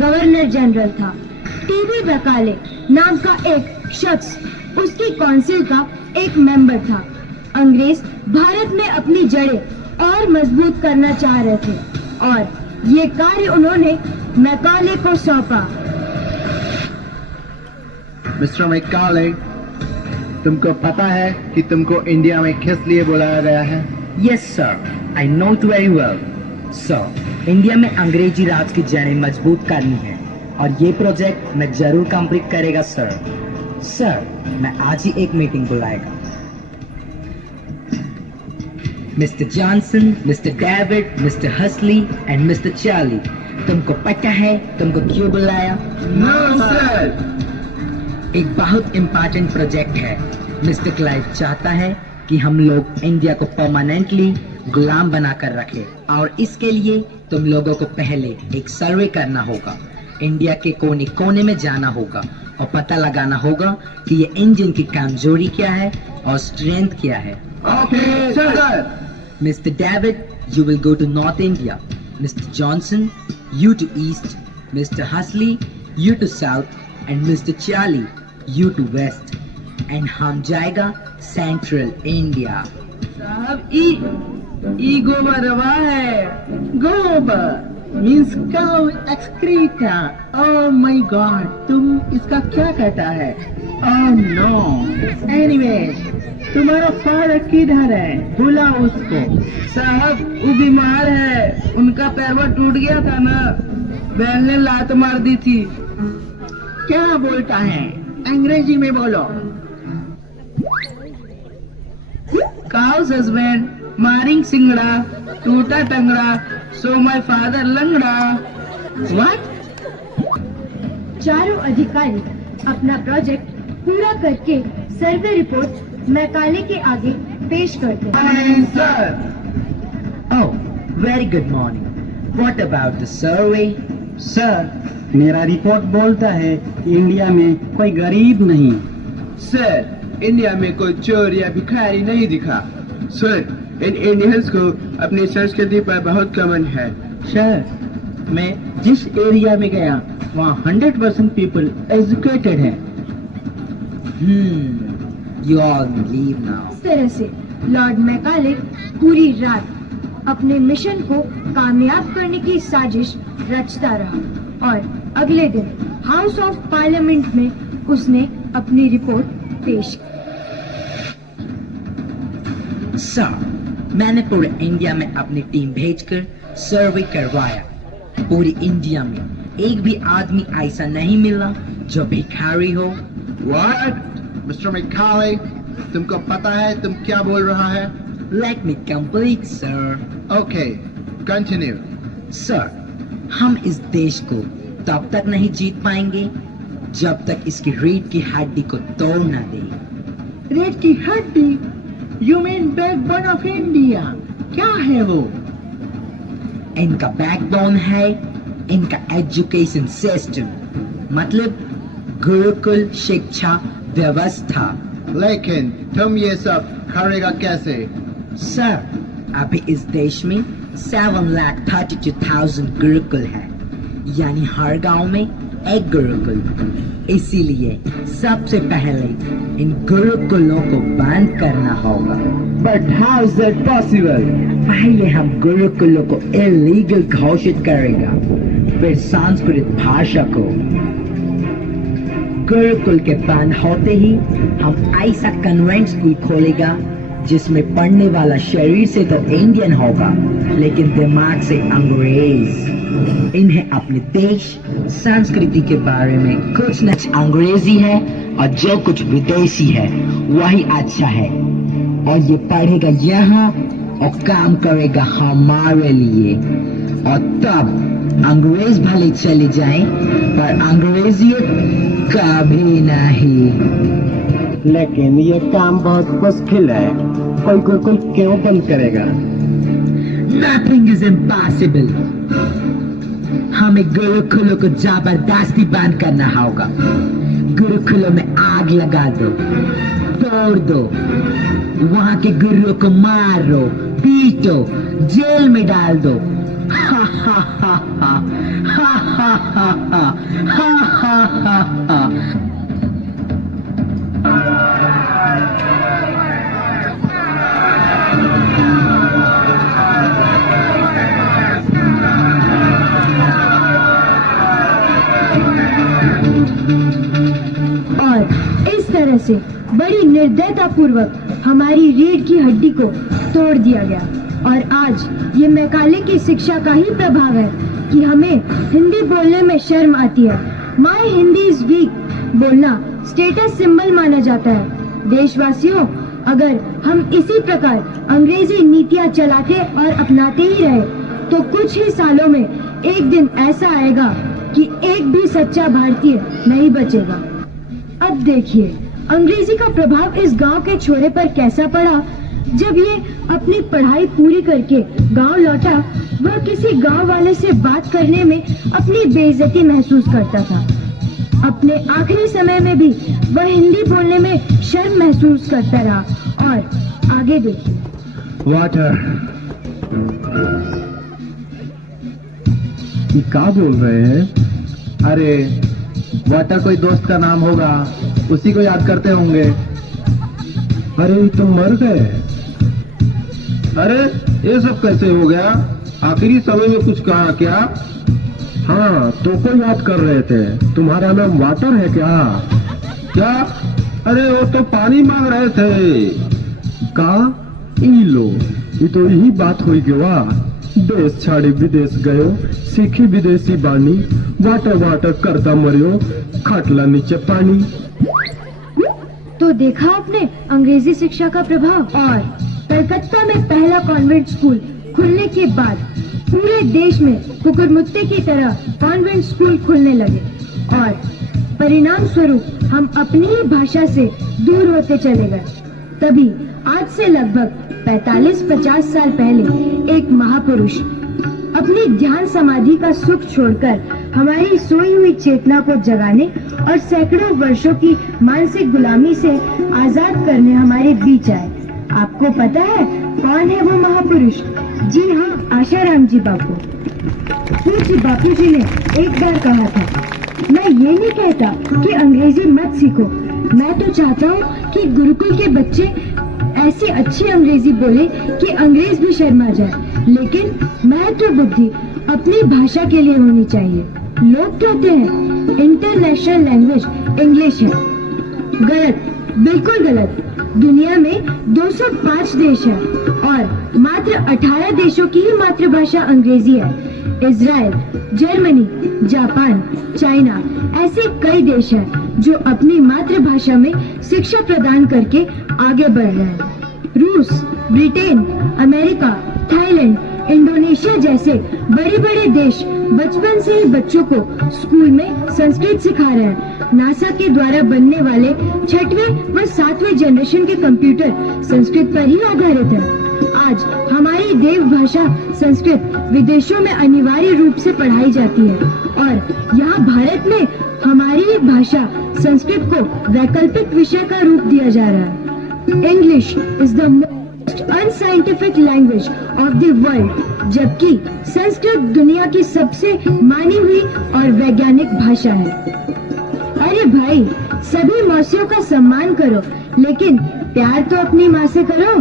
Governor general था। TB Bakale नाम का एक शख्स उसकी काउंसिल का एक मेंबर था। अंग्रेज भारत में अपनी जड़ें और मजबूत करना चाह रहे थे और ये कार्य उन्होंने मैकाले को सौंपा। मिस्टर मैकाले, तुमको पता है कि तुमको इंडिया में किस लिए बुलाया गया है? Yes sir, I know it very well. Sir, India में अंग्रेजी राज की जड़ें मजबूत करनी है और ये प्रोजेक्ट मैं जरूर कंप्लीट करेगा सर। सर, मैं आज ही एक मीटिंग बुलाएगा। Mister Johnson, mister David, mister Huxley and mister Charlie, तुमको पता है तुमको क्यों बुलाया? No sir. एक बहुत इम्पोर्टेंट प्रोजेक्ट है। मिस्टर क्लाइव चाहता है कि हम लोग इंडिया को परमानेंटली गुलाम बनाकर रखें और इसके लिए तुम लोगों को पहले एक सर्वे करना होगा। इंडिया के कोने कोने में जाना होगा और पता लगाना होगा कि ये इंजन की कमजोरी क्या है और स्ट्रेंथ क्या है। Okay sir. Mr. David, you will go to North India. Mr. Johnson, you to East. Mr. Husley, you to South. And Mr. Charlie, you to West. And हम जाएगा Central India. साहब ई गोबर रवा है। Gobar means cow excreta. Oh my God, तुम इसका क्या कहता है? Oh no. एनीवे, तुम्हारा फादर किधर है? बुलाओ उसको। साहब वो बीमार है, उनका पैरवा टूट गया था ना, बैल ने लात मार दी थी। क्या बोलता है? अंग्रेजी में बोलो। काउस हस्बैंड मारिंग सिंगड़ा, टूटा टंगड़ा, सो माय फादर लंगड़ा। व्हाट? चारों अधिकारी अपना प्रोजेक्ट पूरा करके सर्वे रिपोर्ट मैकाले के आगे पेश करते हैं। Sir. Oh, very good morning. What about the survey? Sir, मेरा रिपोर्ट बोलता है कि इंडिया में कोई गरीब नहीं। सर, इंडिया में कोई चोर या भिखारी नहीं दिखा। सर, इन इंडियंस को अपनी संस्कृति पर बहुत कमन है। सर, मैं जिस एरिया में गया वहाँ 100% पीपल एजुकेटेड है। You all may leave now. इस तरह से लॉर्ड मैकाले पूरी रात अपने मिशन को कामयाब करने की साजिश रचता रहा और अगले दिन हाउस ऑफ पार्लियामेंट में उसने अपनी रिपोर्ट पेश की। सर, मैंने पूरे इंडिया में अपनी टीम भेजकर सर्वे करवाया। पूरी इंडिया में एक भी आदमी ऐसा नहीं मिला जो भिखारी हो। What? मिस्टर मैकाले, तुमको पता है तुम क्या बोल रहा है? Let me complete, sir. Okay, continue. Sir, हम इस देश को तब तक नहीं जीत पाएंगे जब तक इसकी रीढ़ की हड्डी को तोड़ न दे। रीढ़ की हड्डी? You mean backbone of India? क्या है वो? इनका बैकबोन है इनका एजुकेशन सिस्टम, मतलब गुरुकुल शिक्षा व्यवस्था। लेकिन तुम ये सब करेगा कैसे? सर, अभी इस देश में 7,32,000 गुरुकुल है, यानी हर गांव में एक गुरुकुल। इसीलिए सबसे पहले इन गुरुकुलों को बंद करना होगा। But how is that possible? पहले हम गुरुकुलों को इलीगल घोषित करेगा, फिर संस्कृत भाषा को। गुरुकुल के बंद होते ही हम ऐसा कन्वेंट स्कूल खोलेगा जिसमें पढ़ने वाला शरीर से तो इंडियन होगा लेकिन दिमाग से अंग्रेज। इन्हें अपने देश संस्कृति के बारे में कुछ न अंग्रेजी है और जो कुछ विदेशी है वही अच्छा है, और ये पढ़ेगा यहाँ और काम करेगा हमारे लिए, और तब अंग्रेज भले चले जाएं पर अंग्रेजियत कभी नहीं। लेकिन ये काम बहुत मुश्किल है, कोई गुरुकुल क्यों बंद करेगा? Nothing is impossible. हमें गुरुकुलों को जबरदस्ती बंद करना होगा। गुरुकुलों में आग लगा दो, तोड़ दो, वहाँ के गुरुओं को मारो, पीटो, जेल में डाल दो, Ha ha ha ha. Ha ha ha ha. Ha ha ha ha. और इस तरह से बड़ी निर्दयता पूर्वक हमारी रीढ़ की हड्डी को तोड़ दिया गया। और आज ये मैकाले की शिक्षा का ही प्रभाव है कि हमें हिंदी बोलने में शर्म आती है। माय हिंदी इज वीक बोलना स्टेटस सिंबल माना जाता है। देशवासियों, अगर हम इसी प्रकार अंग्रेजी नीतियां चलाते और अपनाते ही रहे तो कुछ ही सालों में एक दिन ऐसा आएगा कि एक भी सच्चा भारतीय नहीं बचेगा। अब देखिए अंग्रेजी का प्रभाव इस गांव के छोरे पर कैसा पड़ा। जब ये अपनी पढ़ाई पूरी करके गांव लौटा, वह किसी गांव वाले से बात करने में अपनी बेइज्जती महसूस करता था। अपने आखिरी समय में भी वह हिंदी बोलने में शर्म महसूस करता रहा। और आगे देखिए। वाटर। ये क्या बोल रहे हैं? अरे वाटर कोई दोस्त का नाम होगा, उसी को याद करते होंगे। अरे तुम मर गए। अरे ये सब कैसे हो गया? आखिरी समय में कुछ कहा क्या? हाँ, तो को याद कर रहे थे। तुम्हारा नाम वाटर है क्या? क्या? अरे वो तो पानी मांग रहे थे। का ई लो, ये तो यही बात हुई गवा। देश छाड़ी विदेश गयो, सीखी विदेशी बानी, वाटर वाटर करता मरियो, खाटला नीचे पानी। तो देखा आपने अंग्रेजी शिक्षा का प्रभाव। और कलकत्ता में पहला कॉन्वेंट स्कूल खुलने के बाद पूरे देश में कुकुरमुत्ते की तरह कॉन्वेंट स्कूल खुलने लगे और परिणाम स्वरूप हम अपनी ही भाषा से दूर होते चले गए। तभी आज से लगभग 45-50 साल पहले एक महापुरुष अपनी ध्यान समाधि का सुख छोड़कर हमारी सोई हुई चेतना को जगाने और सैकड़ों वर्षों की मानसिक गुलामी से आजाद करने हमारे बीच आए। आपको पता है कौन है वो महापुरुष? जी हाँ, आशाराम जी बापू। पूज्य बापू जी ने एक बार कहा था, मैं ये नहीं कहता कि अंग्रेजी मत सीखो, मैं तो चाहता हूँ कि गुरुकुल के बच्चे ऐसी अच्छी अंग्रेजी बोले कि अंग्रेज भी शर्मा जाए, लेकिन महत्व बुद्धि अपनी भाषा के लिए होनी चाहिए। लोग कहते हैं इंटरनेशनल लैंग्वेज इंग्लिश है। गलत, बिल्कुल गलत। दुनिया में 205 देश है और मात्र 18 देशों की ही मातृभाषा अंग्रेजी है। इजराइल, जर्मनी, जापान, चाइना ऐसे कई देश हैं जो अपनी मातृभाषा में शिक्षा प्रदान करके आगे बढ़ रहे हैं। रूस, ब्रिटेन, अमेरिका, थाईलैंड, इंडोनेशिया जैसे बड़े बड़े देश बचपन से ही बच्चों को स्कूल में संस्कृत सिखा रहे हैं। नासा के द्वारा बनने वाले 6वीं व 7वीं जनरेशन के कंप्यूटर संस्कृत पर ही आधारित है। आज हमारी देव भाषा संस्कृत विदेशों में अनिवार्य रूप से पढ़ाई जाती है और यहाँ भारत में हमारी भाषा संस्कृत को वैकल्पिक विषय का रूप दिया जा रहा है। English is the most unscientific language of the world, जबकि संस्कृत दुनिया की सबसे मानी हुई और वैज्ञानिक भाषा है। अरे भाई, सभी मौसियों का सम्मान करो, लेकिन प्यार तो अपनी माँ से करो।